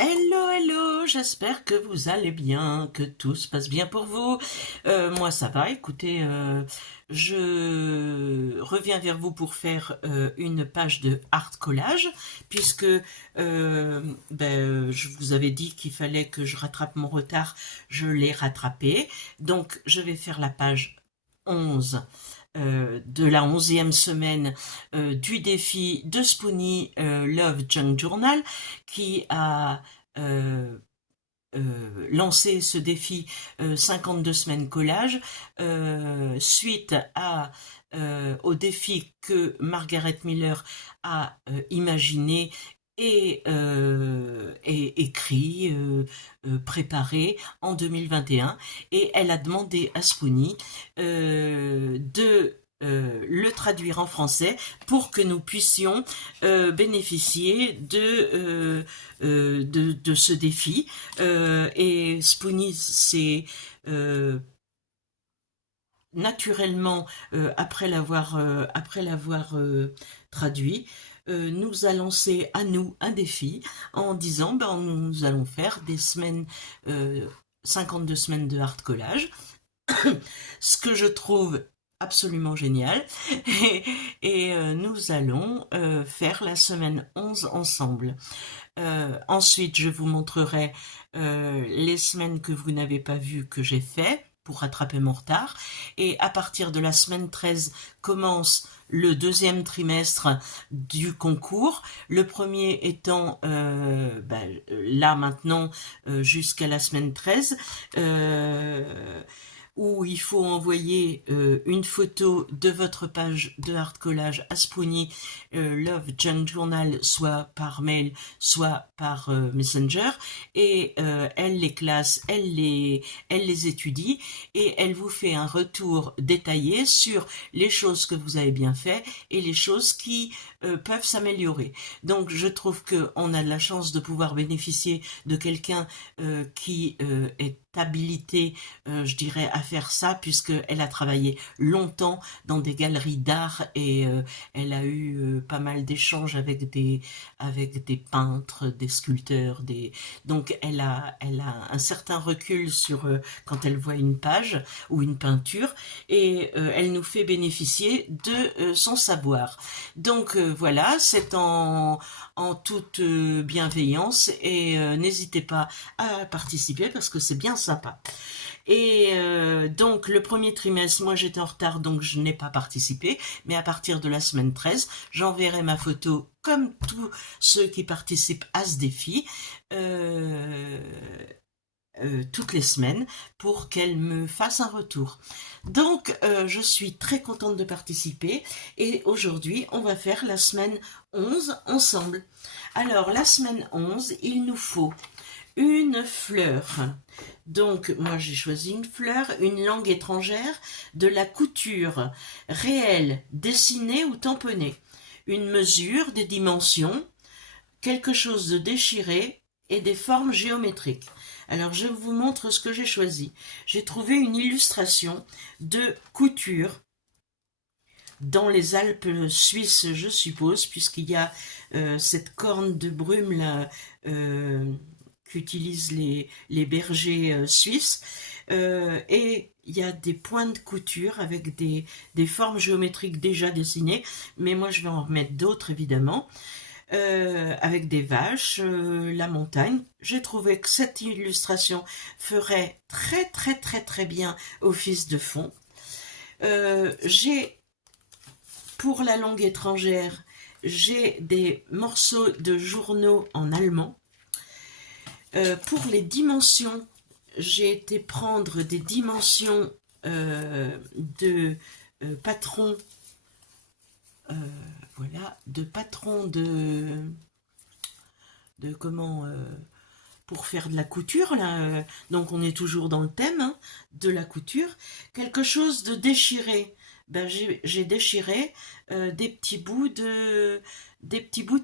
Hello, hello, j'espère que vous allez bien, que tout se passe bien pour vous. Moi, ça va, écoutez, je reviens vers vous pour faire une page de art collage, puisque je vous avais dit qu'il fallait que je rattrape mon retard, je l'ai rattrapé. Donc, je vais faire la page 11 de la 11e semaine du défi de Spoonie Love Junk Journal qui a lancé ce défi 52 semaines collage suite au défi que Margaret Miller a imaginé et écrit, préparé en 2021 et elle a demandé à Spoonie de le traduire en français pour que nous puissions bénéficier de ce défi. Et Spoonie s'est naturellement, après l'avoir traduit, nous a lancé à nous un défi en disant nous allons faire des semaines, 52 semaines de hard collage, ce que je trouve absolument génial. Et nous allons faire la semaine 11 ensemble. Ensuite, je vous montrerai les semaines que vous n'avez pas vues que j'ai fait pour rattraper mon retard. Et à partir de la semaine 13 commence le deuxième trimestre du concours. Le premier étant là maintenant jusqu'à la semaine 13. Où il faut envoyer une photo de votre page de hard collage à Spoonie Love Junk Journal, soit par mail, soit par Messenger, et elle les classe, elle les étudie, et elle vous fait un retour détaillé sur les choses que vous avez bien fait et les choses qui peuvent s'améliorer. Donc je trouve qu'on a de la chance de pouvoir bénéficier de quelqu'un qui est habilité, je dirais, à faire ça, puisqu'elle a travaillé longtemps dans des galeries d'art et elle a eu pas mal d'échanges avec des peintres, des sculpteurs, donc elle a un certain recul sur quand elle voit une page ou une peinture, et elle nous fait bénéficier de son savoir. Donc voilà, c'est en toute bienveillance, et n'hésitez pas à participer parce que c'est bien sympa. Et donc le premier trimestre, moi j'étais en retard, donc je n'ai pas participé, mais à partir de la semaine 13, j'enverrai ma photo comme tous ceux qui participent à ce défi toutes les semaines pour qu'elle me fasse un retour. Donc je suis très contente de participer, et aujourd'hui on va faire la semaine 11 ensemble. Alors la semaine 11, il nous faut une fleur. Donc, moi, j'ai choisi une fleur, une langue étrangère, de la couture réelle, dessinée ou tamponnée, une mesure, des dimensions, quelque chose de déchiré et des formes géométriques. Alors, je vous montre ce que j'ai choisi. J'ai trouvé une illustration de couture dans les Alpes suisses, je suppose, puisqu'il y a cette corne de brume là qu'utilisent les bergers suisses, et il y a des points de couture avec des formes géométriques déjà dessinées, mais moi je vais en remettre d'autres évidemment, avec des vaches, la montagne. J'ai trouvé que cette illustration ferait très très très très bien office de fond. J'ai Pour la langue étrangère, j'ai des morceaux de journaux en allemand. Pour les dimensions, j'ai été prendre des dimensions de patrons, euh, voilà, de patrons de comment, pour faire de la couture, là, donc on est toujours dans le thème hein, de la couture. Quelque chose de déchiré. J'ai déchiré des petits bouts de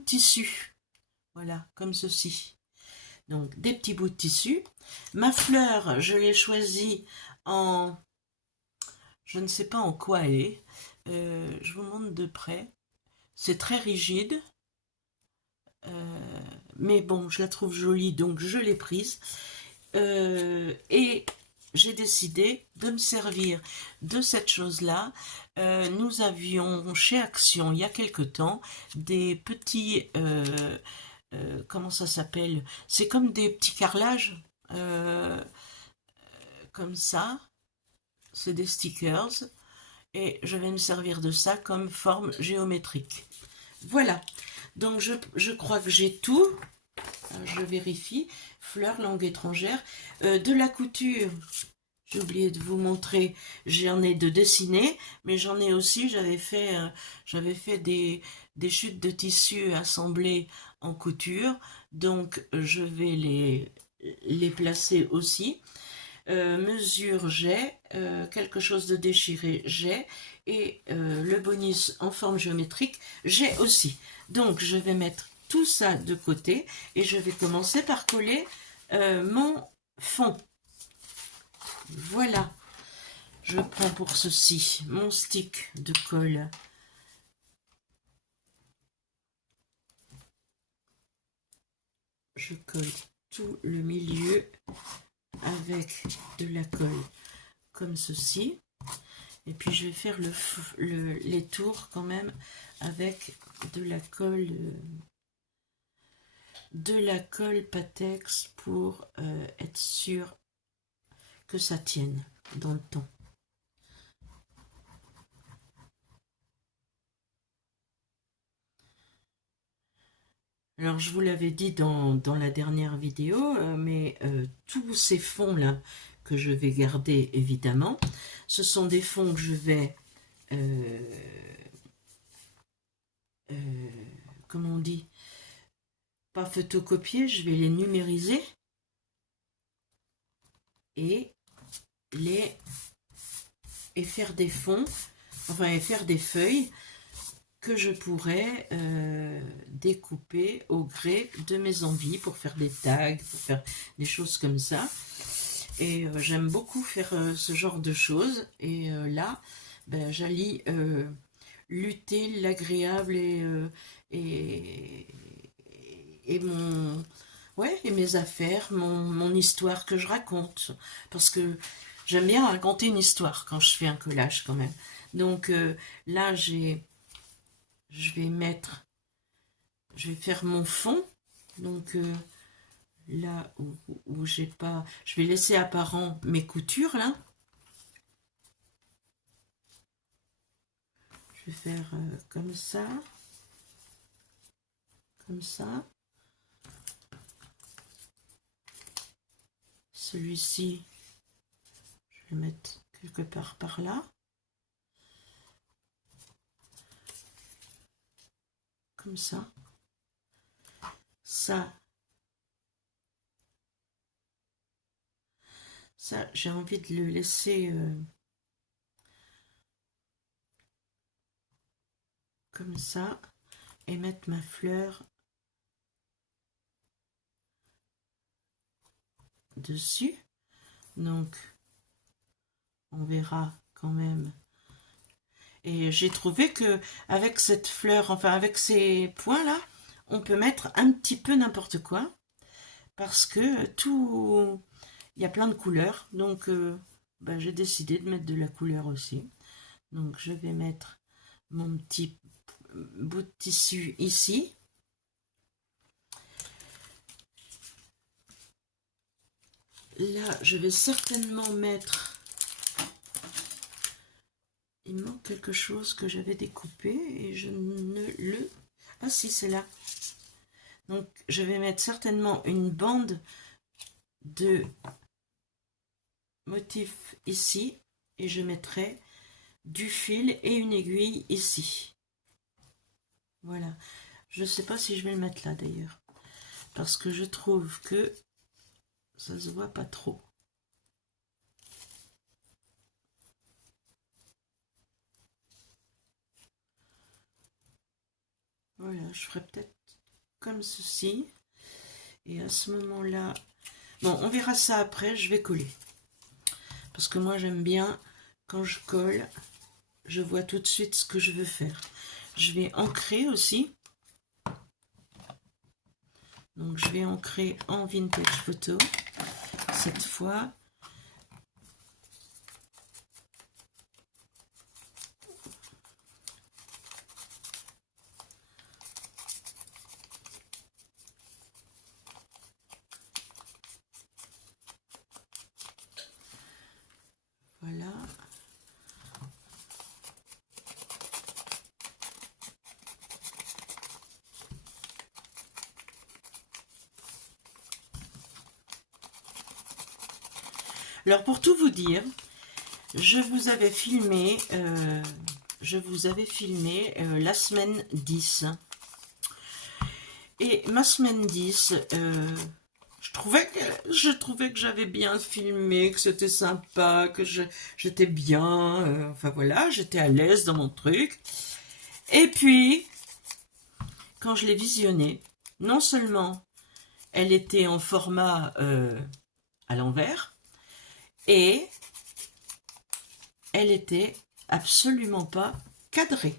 tissu, voilà, comme ceci. Donc des petits bouts de tissu. Ma fleur, je l'ai choisie en, je ne sais pas en quoi elle est. Je vous montre de près. C'est très rigide. mais bon, je la trouve jolie, donc je l'ai prise. Et j'ai décidé de me servir de cette chose-là. Nous avions chez Action, il y a quelque temps, des petits... comment ça s'appelle? C'est comme des petits carrelages, comme ça. C'est des stickers. Et je vais me servir de ça comme forme géométrique. Voilà. Donc je crois que j'ai tout. Je vérifie. Fleurs, langue étrangère. De la couture, j'ai oublié de vous montrer, j'en ai de dessinées, mais j'en ai aussi, j'avais fait des chutes de tissu assemblées en couture, donc je vais les placer aussi. Mesure, j'ai, quelque chose de déchiré, j'ai, et le bonus en forme géométrique, j'ai aussi. Donc je vais mettre tout ça de côté et je vais commencer par coller mon fond. Voilà, je prends pour ceci mon stick de colle. Je colle tout le milieu avec de la colle comme ceci. Et puis je vais faire les tours quand même avec de la colle Patex pour être sûr que ça tienne dans le temps. Alors je vous l'avais dit dans la dernière vidéo, mais tous ces fonds là que je vais garder évidemment, ce sont des fonds que je vais, comment on dit, pas photocopier, je vais les numériser et faire des fonds, enfin et faire des feuilles que je pourrais découper au gré de mes envies pour faire des tags, pour faire des choses comme ça. Et j'aime beaucoup faire ce genre de choses. Et là, ben, j'allie l'utile, l'agréable et et mes affaires, mon histoire que je raconte. Parce que j'aime bien raconter une histoire quand je fais un collage quand même. Donc là, je vais faire mon fond. Donc là où j'ai pas, je vais laisser apparent mes coutures là. Je vais faire comme ça. Comme ça. Celui-ci, je vais le mettre quelque part par là. Comme ça. Ça, j'ai envie de le laisser comme ça et mettre ma fleur dessus. Donc, on verra quand même. Et j'ai trouvé que avec cette fleur, enfin avec ces points là, on peut mettre un petit peu n'importe quoi parce que tout, il y a plein de couleurs. Donc, ben, j'ai décidé de mettre de la couleur aussi. Donc, je vais mettre mon petit bout de tissu ici. Là, je vais certainement mettre... Il manque quelque chose que j'avais découpé et je ne le... Ah si, c'est là. Donc, je vais mettre certainement une bande de motif ici et je mettrai du fil et une aiguille ici. Voilà. Je ne sais pas si je vais le mettre là d'ailleurs. Parce que je trouve que ça se voit pas trop. Voilà, je ferai peut-être comme ceci. Et à ce moment-là... Bon, on verra ça après, je vais coller. Parce que moi, j'aime bien, quand je colle, je vois tout de suite ce que je veux faire. Je vais ancrer aussi. Donc je vais ancrer en vintage photo cette fois. Voilà. Alors pour tout vous dire, je vous avais filmé la semaine 10. Et ma semaine 10, je trouvais que j'avais bien filmé, que c'était sympa, que j'étais bien, enfin voilà, j'étais à l'aise dans mon truc. Et puis, quand je l'ai visionnée, non seulement elle était en format à l'envers, et elle était absolument pas cadrée.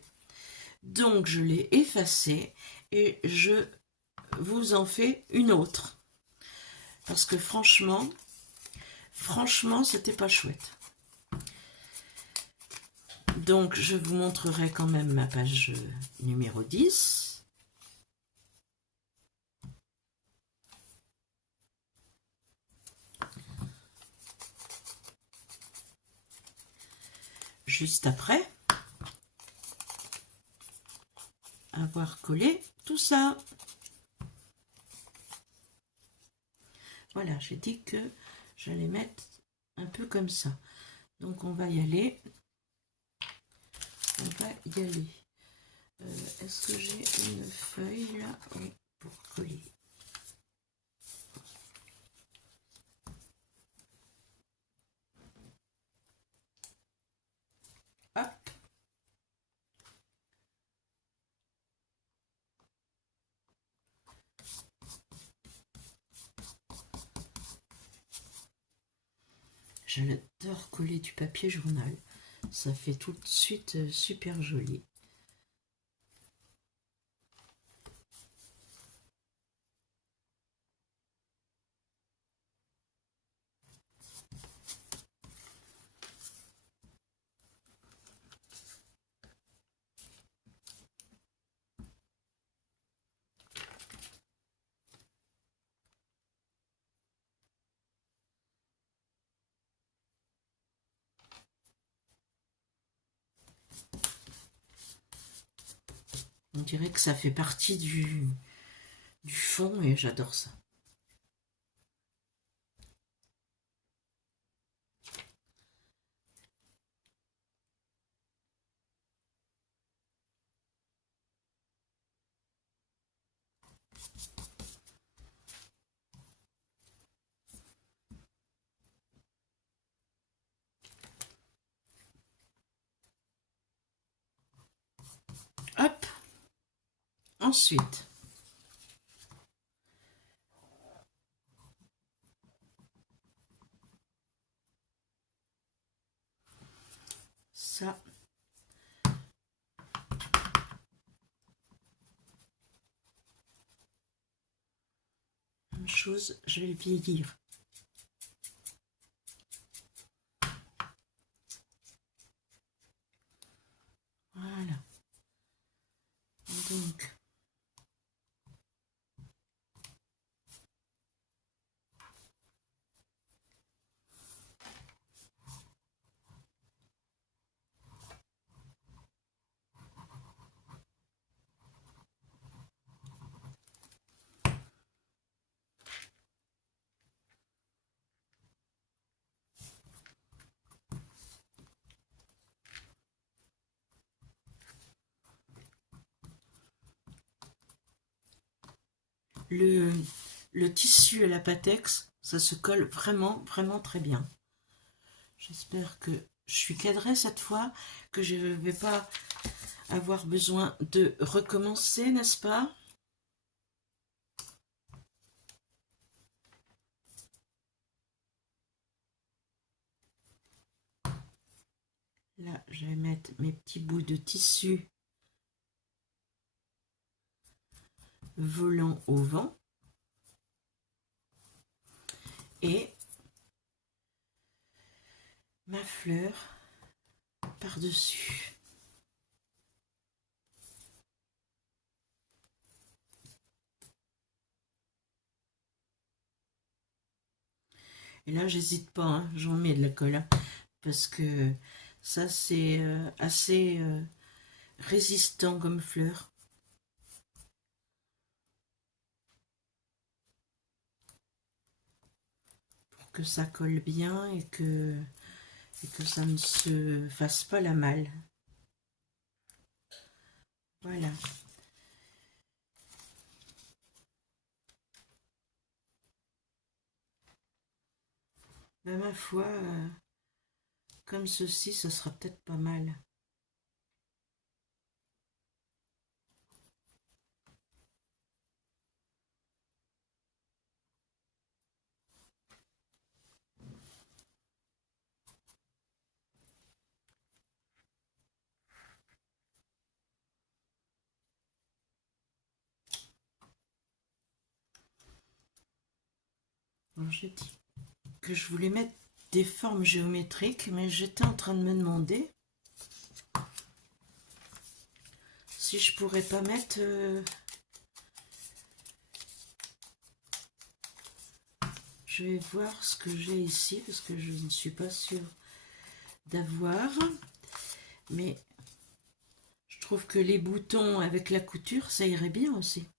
Donc je l'ai effacée et je vous en fais une autre. Parce que franchement, c'était pas chouette. Donc je vous montrerai quand même ma page numéro 10. Juste après avoir collé tout ça. Voilà, j'ai dit que j'allais mettre un peu comme ça. Donc on va y aller. Est-ce que j'ai une feuille là? Oui, pour coller. Hop. J'adore coller du papier journal. Ça fait tout de suite super joli. On dirait que ça fait partie du fond et j'adore ça. Hop. Ensuite, ça. Même chose, je vais le vieillir. Voilà. Donc, le tissu et la patex, ça se colle vraiment, vraiment très bien. J'espère que je suis cadrée cette fois, que je ne vais pas avoir besoin de recommencer, n'est-ce pas? Là, je vais mettre mes petits bouts de tissu volant au vent. et ma fleur par-dessus. Et là, j'hésite pas, hein, j'en mets de la colle, hein, parce que ça, c'est assez résistant comme fleur. Pour que ça colle bien et que ça ne se fasse pas la malle. Voilà. Ben, ma foi, comme ceci, ça sera peut-être pas mal. Bon, j'ai dit que je voulais mettre des formes géométriques, mais j'étais en train de me demander si je pourrais pas mettre je vais voir ce que j'ai ici parce que je ne suis pas sûre d'avoir, mais je trouve que les boutons avec la couture ça irait bien aussi,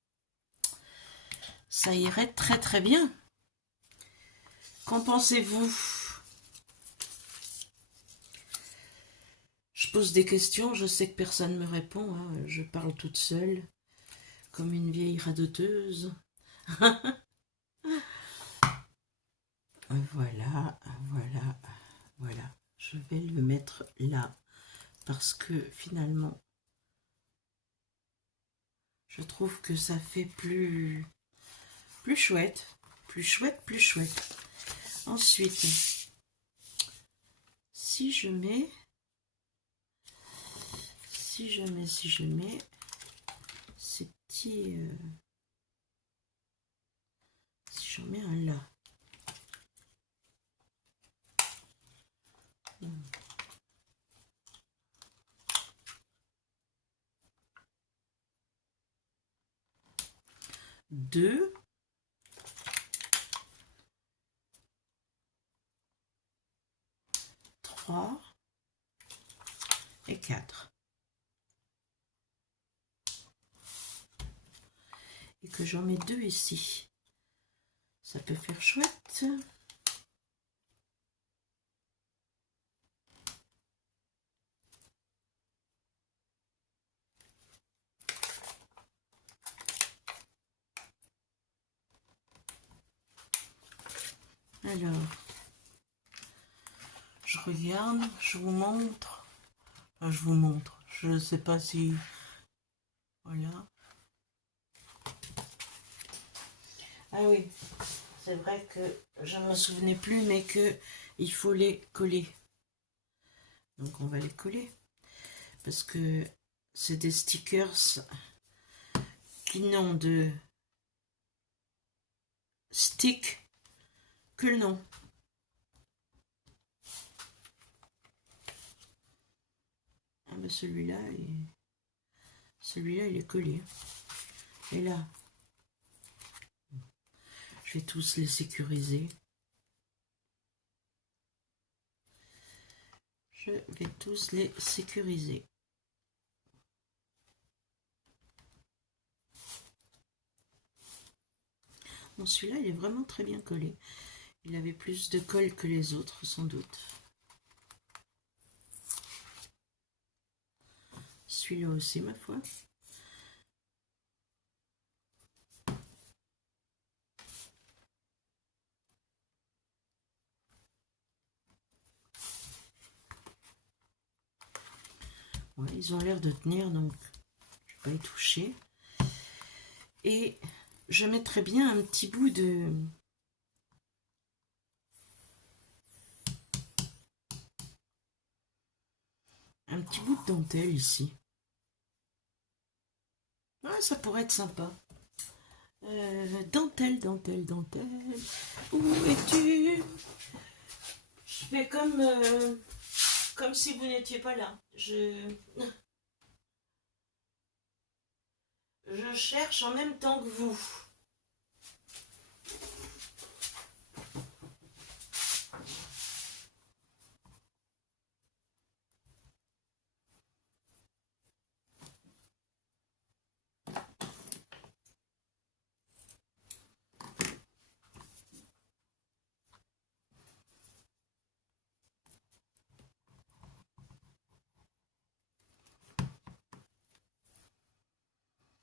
ça irait très très bien. Qu'en pensez-vous? Je pose des questions, je sais que personne ne me répond, hein. Je parle toute seule comme une vieille radoteuse. Voilà, voilà, voilà. Je vais le mettre là parce que finalement, je trouve que ça fait plus chouette, plus chouette, plus chouette. Ensuite, si je mets ces petits, si j'en mets un là. Deux. Trois. Et 4. Et que j'en mets 2 ici. Ça peut faire chouette. Alors, je regarde, je vous montre. Enfin, je vous montre. Je ne sais pas si... Voilà. Ah oui, c'est vrai que je ne me souvenais plus, mais que il faut les coller. Donc on va les coller. Parce que c'est des stickers qui n'ont de stick que le nom. Ah ben celui-là, il est collé. Et là, je vais tous les sécuriser. Je vais tous les sécuriser. Bon, celui-là, il est vraiment très bien collé. Il avait plus de colle que les autres, sans doute. Celui-là aussi, ma foi. Ouais, ils ont l'air de tenir, donc je ne vais pas y toucher. Et je mettrai bien un petit bout de... un petit bout de dentelle ici. Ouais, ça pourrait être sympa. Dentelle, dentelle, dentelle. Où es-tu? Je fais comme si vous n'étiez pas là. Je cherche en même temps que vous.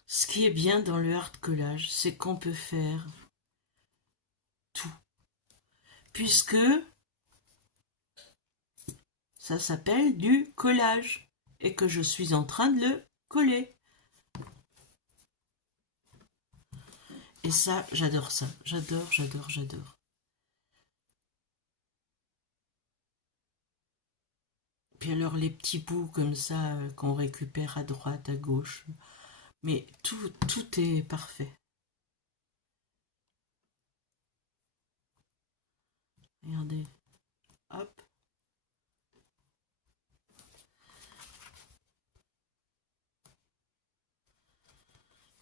Ce qui est bien dans le hard collage, c'est qu'on peut faire tout. Puisque ça s'appelle du collage. Et que je suis en train de le coller. Et ça, j'adore ça. J'adore, j'adore, j'adore. Puis alors les petits bouts comme ça qu'on récupère à droite, à gauche. Mais tout est parfait. Regardez. Hop.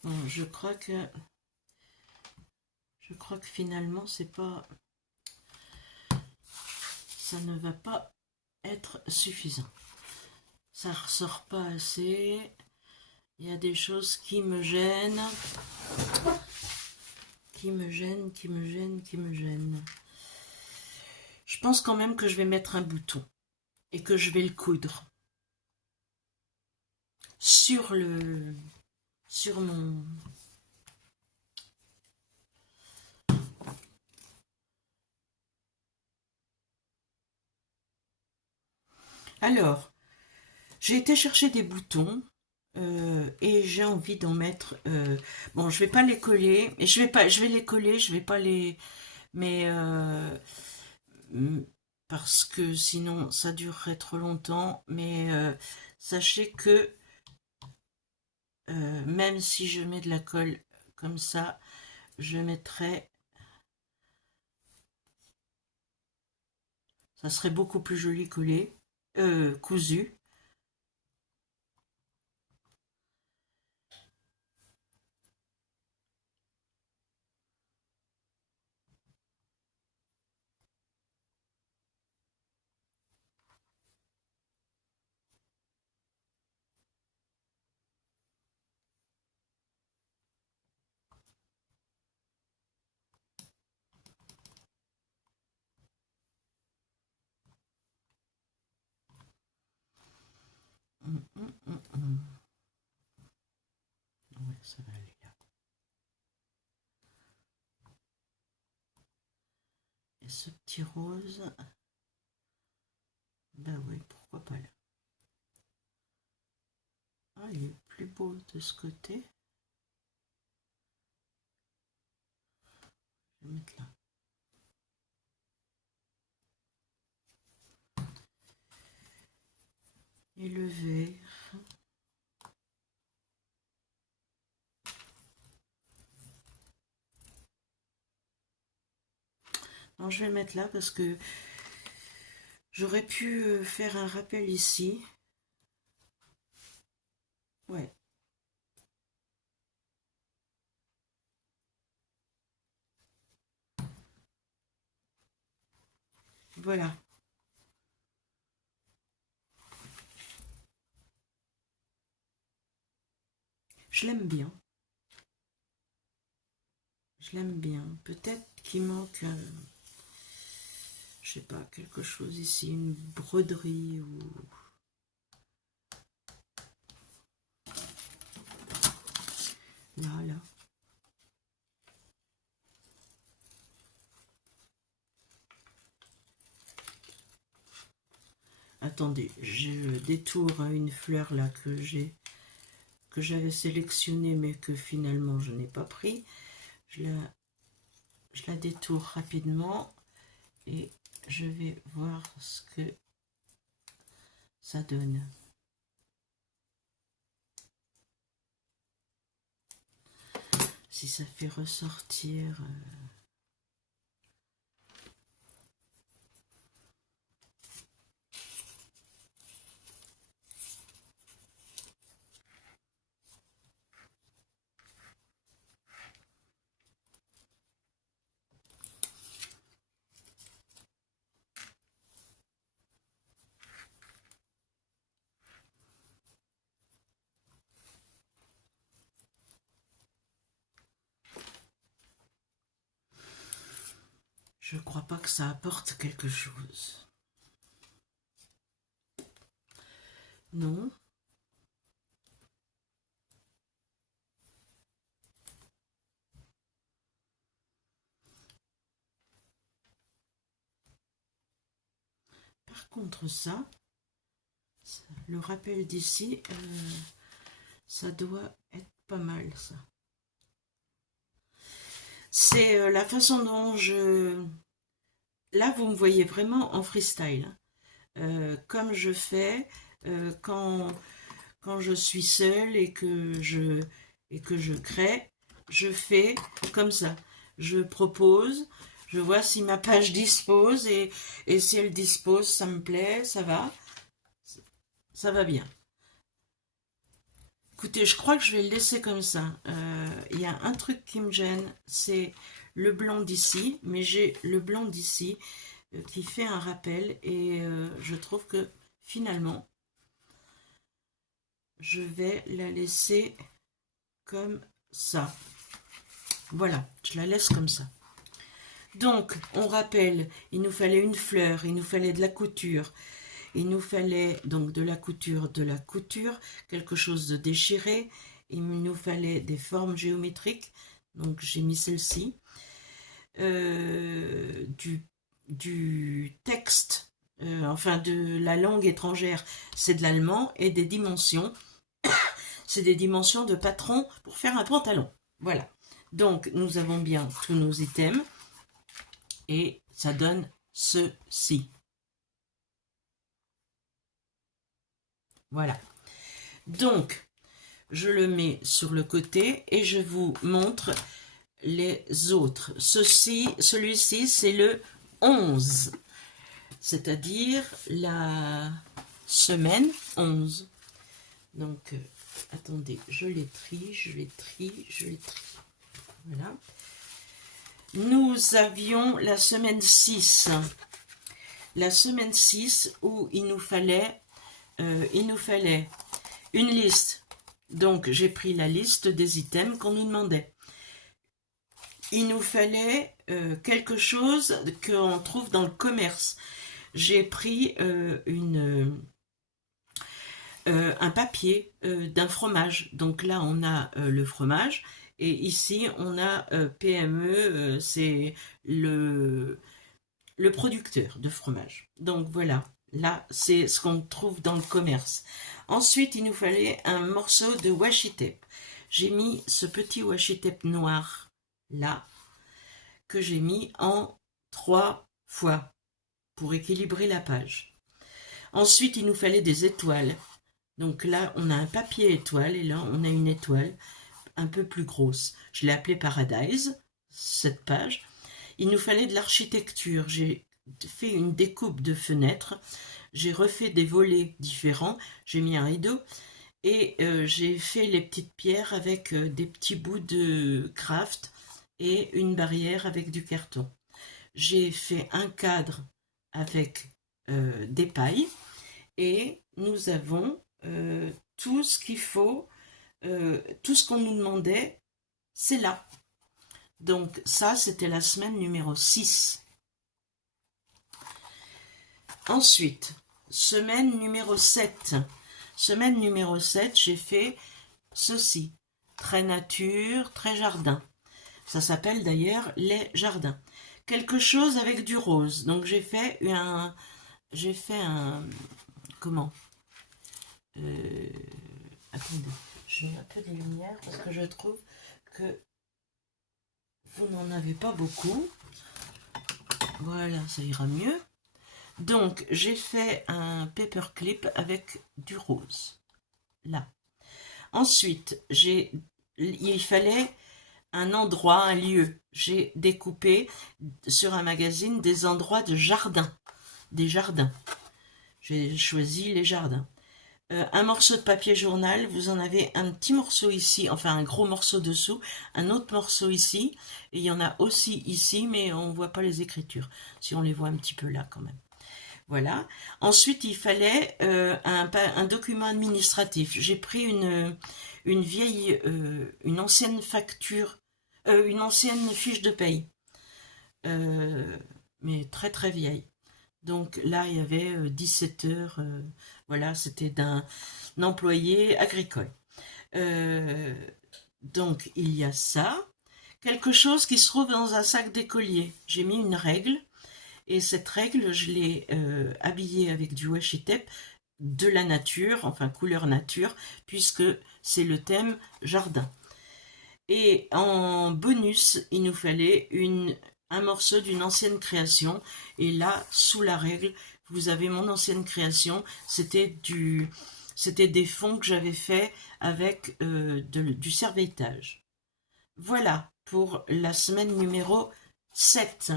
Bon, je crois que finalement c'est pas, ça ne va pas être suffisant. Ça ressort pas assez. Il y a des choses qui me gênent. Qui me gênent, qui me gênent, qui me gênent. Je pense quand même que je vais mettre un bouton. Et que je vais le coudre. Sur mon... Alors, j'ai été chercher des boutons et j'ai envie d'en mettre. Bon, je vais pas les coller, et je vais les coller, je vais pas les, mais parce que sinon ça durerait trop longtemps. Mais sachez que même si je mets de la colle comme ça, je mettrai. Ça serait beaucoup plus joli collé, cousu. Ouais, ça va aller là. Et ce petit rose, bah oui, pourquoi pas là. Ah, il est plus beau de ce côté. Je vais mettre là. Et le vert. Non, je vais le mettre là parce que j'aurais pu faire un rappel ici. Ouais. Voilà. Je l'aime bien. Je l'aime bien. Peut-être qu'il manque, je sais pas, quelque chose ici, une broderie ou... Là, là. Attendez, je détourne une fleur là que j'avais sélectionnée mais que finalement je n'ai pas pris. Je la détourne rapidement et je vais voir ce que ça donne. si ça fait ressortir... Je crois pas que ça apporte quelque chose. Non. Par contre, ça, le rappel d'ici, ça doit être pas mal, ça. C'est la façon dont je... Là, vous me voyez vraiment en freestyle. Comme je fais quand je suis seule et que je crée, je fais comme ça. Je propose, je vois si ma page dispose et si elle dispose, ça me plaît, ça va bien. Écoutez, je crois que je vais le laisser comme ça. Il y a un truc qui me gêne, c'est le blanc d'ici, mais j'ai le blanc d'ici qui fait un rappel et je trouve que finalement, je vais la laisser comme ça. Voilà, je la laisse comme ça. Donc, on rappelle, il nous fallait une fleur, il nous fallait de la couture, il nous fallait donc de la couture, quelque chose de déchiré, il nous fallait des formes géométriques, donc j'ai mis celle-ci, du texte, enfin de la langue étrangère, c'est de l'allemand, et des dimensions, c'est des dimensions de patron pour faire un pantalon. Voilà. Donc, nous avons bien tous nos items. Et ça donne ceci. Voilà. Donc, je le mets sur le côté et je vous montre les autres. Celui-ci, c'est le 11. C'est-à-dire la semaine 11. Donc, attendez, je les trie. Voilà. Nous avions la semaine 6. La semaine 6 où il nous fallait une liste. Donc, j'ai pris la liste des items qu'on nous demandait. Il nous fallait quelque chose qu'on trouve dans le commerce. J'ai pris un papier d'un fromage. Donc là, on a le fromage. Et ici, on a PME, c'est le producteur de fromage. Donc voilà, là, c'est ce qu'on trouve dans le commerce. Ensuite, il nous fallait un morceau de washi tape. J'ai mis ce petit washi tape noir, là, que j'ai mis en 3 fois pour équilibrer la page. Ensuite, il nous fallait des étoiles. Donc là, on a un papier étoile et là, on a une étoile un peu plus grosse. Je l'ai appelée Paradise, cette page. Il nous fallait de l'architecture. J'ai fait une découpe de fenêtres. J'ai refait des volets différents. J'ai mis un rideau. Et j'ai fait les petites pierres avec des petits bouts de craft et une barrière avec du carton. J'ai fait un cadre avec des pailles. Et nous avons tout ce qu'il faut, tout ce qu'on nous demandait, c'est là. Donc ça, c'était la semaine numéro 6. Ensuite, semaine numéro 7. Semaine numéro 7, j'ai fait ceci. Très nature, très jardin. Ça s'appelle d'ailleurs les jardins. Quelque chose avec du rose. Donc j'ai fait un... Comment attendez, je mets un peu de lumière parce que je trouve que vous n'en avez pas beaucoup. Voilà, ça ira mieux. Donc, j'ai fait un paperclip avec du rose. Là. Ensuite, il fallait un endroit, un lieu. J'ai découpé sur un magazine des endroits de jardin, des jardins. J'ai choisi les jardins. Un morceau de papier journal, vous en avez un petit morceau ici, enfin un gros morceau dessous, un autre morceau ici, et il y en a aussi ici, mais on ne voit pas les écritures, si on les voit un petit peu là quand même. Voilà. Ensuite, il fallait un document administratif. J'ai pris une vieille, une ancienne facture, une ancienne fiche de paye, euh, mais très très vieille. Donc là, il y avait 17 heures, voilà, c'était d'un employé agricole. Euh, donc il y a ça. Quelque chose qui se trouve dans un sac d'écolier. J'ai mis une règle, et cette règle, je l'ai habillée avec du washi tape de la nature, enfin couleur nature, puisque c'est le thème jardin. Et en bonus, il nous fallait un morceau d'une ancienne création. Et là, sous la règle, vous avez mon ancienne création. C'était des fonds que j'avais fait avec du servettage. Voilà pour la semaine numéro 7.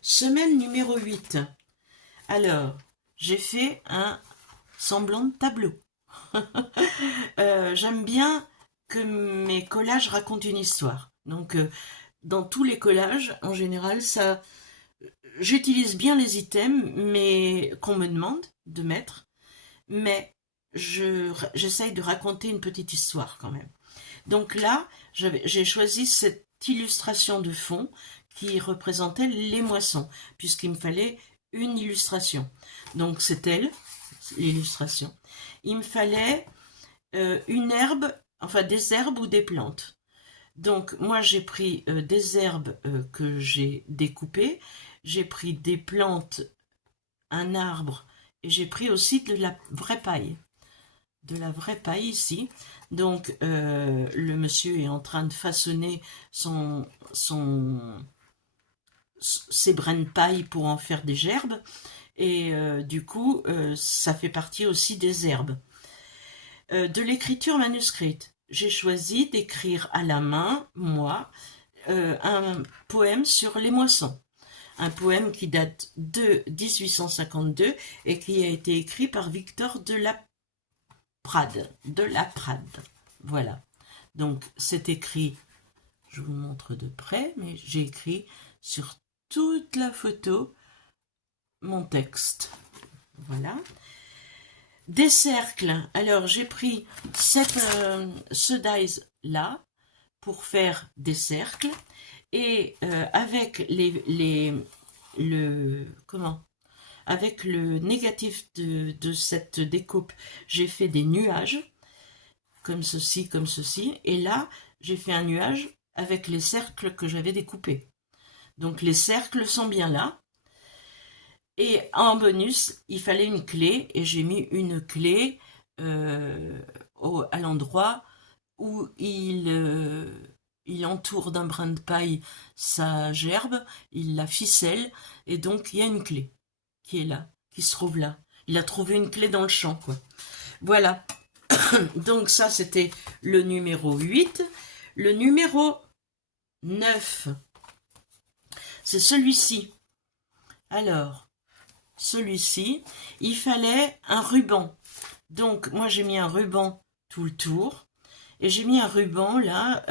Semaine numéro 8. Alors, j'ai fait un semblant de tableau. J'aime bien que mes collages racontent une histoire. Donc, dans tous les collages, en général, j'utilise bien les items, mais qu'on me demande de mettre, mais j'essaye de raconter une petite histoire quand même. Donc là, j'ai choisi cette illustration de fond qui représentait les moissons, puisqu'il me fallait une illustration. Donc c'est elle, l'illustration. Il me fallait une herbe, enfin des herbes ou des plantes. Donc moi j'ai pris des herbes que j'ai découpées, j'ai pris des plantes, un arbre, et j'ai pris aussi de la vraie paille. De la vraie paille ici. Donc le monsieur est en train de façonner ses brins de paille pour en faire des gerbes. Et du coup, ça fait partie aussi des herbes. De l'écriture manuscrite, j'ai choisi d'écrire à la main, moi, un poème sur les moissons. Un poème qui date de 1852 et qui a été écrit par Victor de la Prade. Voilà. Donc c'est écrit, je vous montre de près, mais j'ai écrit sur toute la photo mon texte. Voilà. Des cercles. Alors j'ai pris ce dies là pour faire des cercles et avec avec le négatif de cette découpe, j'ai fait des nuages comme ceci, et là j'ai fait un nuage avec les cercles que j'avais découpés. Donc les cercles sont bien là. Et en bonus, il fallait une clé, et j'ai mis une clé à l'endroit où il entoure d'un brin de paille sa gerbe, il la ficelle, et donc il y a une clé qui est là, qui se trouve là. Il a trouvé une clé dans le champ, quoi. Voilà. Donc ça, c'était le numéro 8. Le numéro 9, c'est celui-ci. Alors, celui-ci, il fallait un ruban. Donc, moi, j'ai mis un ruban tout le tour. Et j'ai mis un ruban, là,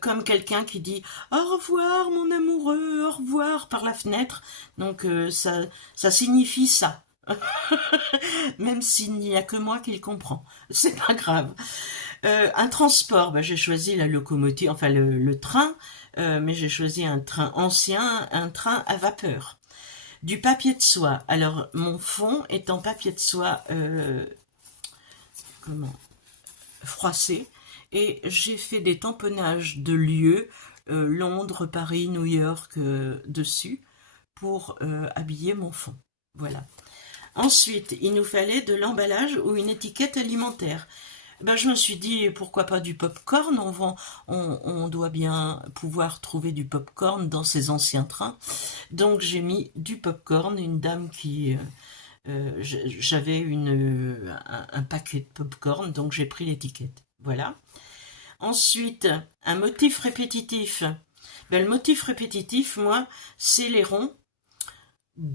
comme quelqu'un qui dit « Au revoir, mon amoureux, au revoir » par la fenêtre. Donc, ça signifie ça. Même s'il n'y a que moi qui le comprends. C'est pas grave. Un transport, j'ai choisi la locomotive, enfin le train, mais j'ai choisi un train ancien, un train à vapeur. Du papier de soie. Alors, mon fond est en papier de soie froissé. Et j'ai fait des tamponnages de lieux, Londres, Paris, New York, dessus, pour habiller mon fond. Voilà. Ensuite, il nous fallait de l'emballage ou une étiquette alimentaire. Je me suis dit, pourquoi pas du pop-corn, on doit bien pouvoir trouver du pop-corn dans ces anciens trains. Donc j'ai mis du pop-corn, une dame qui... j'avais un paquet de pop-corn, donc j'ai pris l'étiquette. Voilà. Ensuite, un motif répétitif. Ben, le motif répétitif, moi, c'est les ronds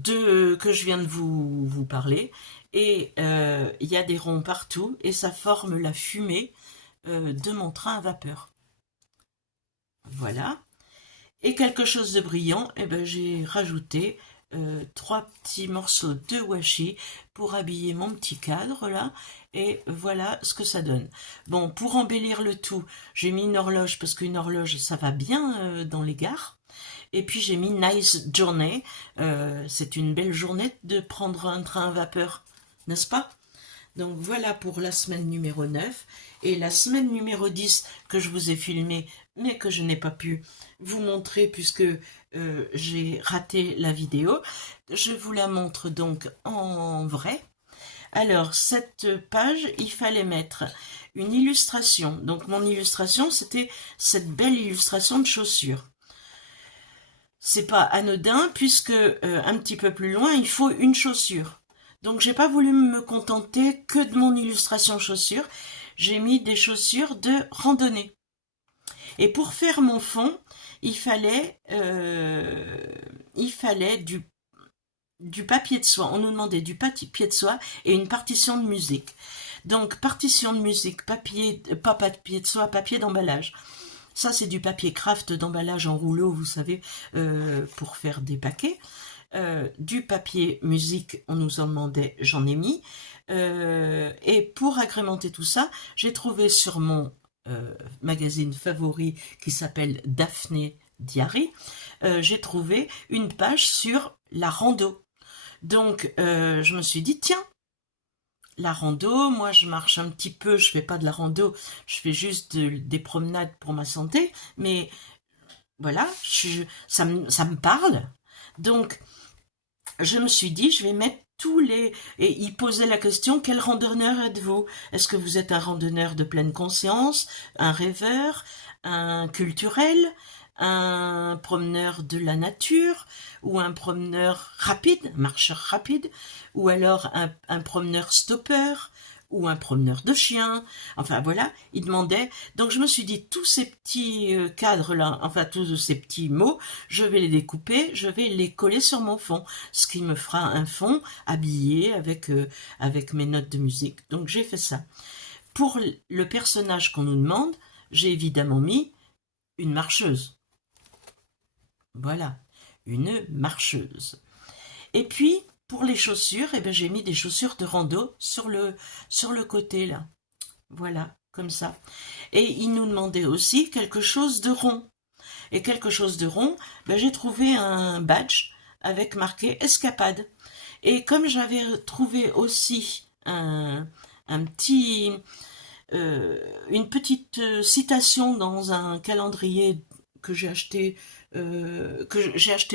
que je viens de vous parler. Et il y a des ronds partout et ça forme la fumée de mon train à vapeur. Voilà. Et quelque chose de brillant, eh ben, j'ai rajouté 3 petits morceaux de washi pour habiller mon petit cadre là. Et voilà ce que ça donne. Bon, pour embellir le tout, j'ai mis une horloge parce qu'une horloge, ça va bien dans les gares. Et puis j'ai mis Nice Journey. C'est une belle journée de prendre un train à vapeur, n'est-ce pas? Donc voilà pour la semaine numéro 9. Et la semaine numéro 10 que je vous ai filmée, mais que je n'ai pas pu vous montrer puisque j'ai raté la vidéo. Je vous la montre donc en vrai. Alors, cette page, il fallait mettre une illustration. Donc mon illustration, c'était cette belle illustration de chaussures. C'est pas anodin puisque un petit peu plus loin, il faut une chaussure. Donc j'ai pas voulu me contenter que de mon illustration chaussures, j'ai mis des chaussures de randonnée. Et pour faire mon fond, il fallait du papier de soie. On nous demandait du papier de soie et une partition de musique. Donc partition de musique, papier, pas papier de soie, papier d'emballage. Ça c'est du papier craft d'emballage en rouleau, vous savez, pour faire des paquets. Du papier musique, on nous en demandait, j'en ai mis. Et pour agrémenter tout ça, j'ai trouvé sur mon magazine favori qui s'appelle Daphné Diary, j'ai trouvé une page sur la rando. Donc je me suis dit, tiens, la rando, moi je marche un petit peu, je fais pas de la rando, je fais juste des promenades pour ma santé, mais voilà, ça me parle. Donc je me suis dit, je vais mettre tous les... Et il posait la question, quel randonneur êtes-vous? Est-ce que vous êtes un randonneur de pleine conscience, un rêveur, un culturel, un promeneur de la nature, ou un promeneur rapide, un marcheur rapide, ou alors un promeneur stoppeur, ou un promeneur de chiens, enfin voilà, il demandait. Donc je me suis dit, tous ces petits cadres-là, enfin tous ces petits mots, je vais les découper, je vais les coller sur mon fond, ce qui me fera un fond habillé avec mes notes de musique. Donc j'ai fait ça. Pour le personnage qu'on nous demande, j'ai évidemment mis une marcheuse. Voilà, une marcheuse. Et puis, pour les chaussures, eh ben, j'ai mis des chaussures de rando sur le côté, là. Voilà, comme ça. Et il nous demandait aussi quelque chose de rond. Et quelque chose de rond, ben, j'ai trouvé un badge avec marqué escapade. Et comme j'avais trouvé aussi une petite citation dans un calendrier que j'ai acheté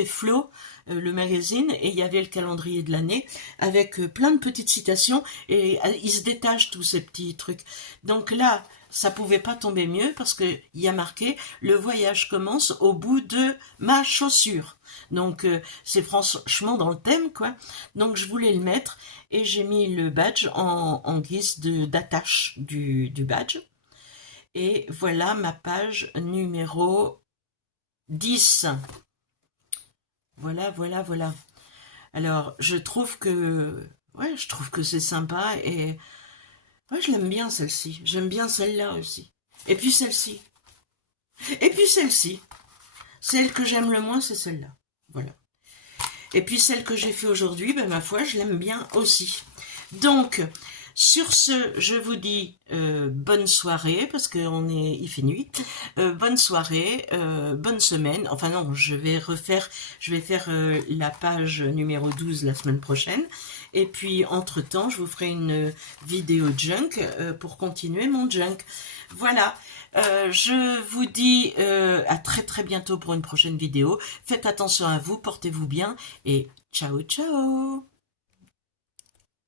Flo, le magazine, et il y avait le calendrier de l'année avec plein de petites citations et ils se détachent tous ces petits trucs. Donc là, ça pouvait pas tomber mieux parce que il y a marqué le voyage commence au bout de ma chaussure. Donc c'est franchement dans le thème quoi. Donc je voulais le mettre et j'ai mis le badge en guise d'attache du badge. Et voilà ma page numéro 10. Voilà, voilà, voilà. Alors, je trouve que c'est sympa et ouais, je l'aime bien celle-ci. J'aime bien celle-là aussi. Et puis celle-ci. Et puis celle-ci. Celle que j'aime le moins, c'est celle-là. Voilà. Et puis celle que j'ai fait aujourd'hui, ben ma foi, je l'aime bien aussi. Donc, sur ce, je vous dis bonne soirée, parce il fait nuit. Bonne soirée, bonne semaine. Enfin non, je vais faire la page numéro 12 la semaine prochaine. Et puis, entre-temps, je vous ferai une vidéo junk pour continuer mon junk. Voilà, je vous dis à très très bientôt pour une prochaine vidéo. Faites attention à vous, portez-vous bien et ciao ciao.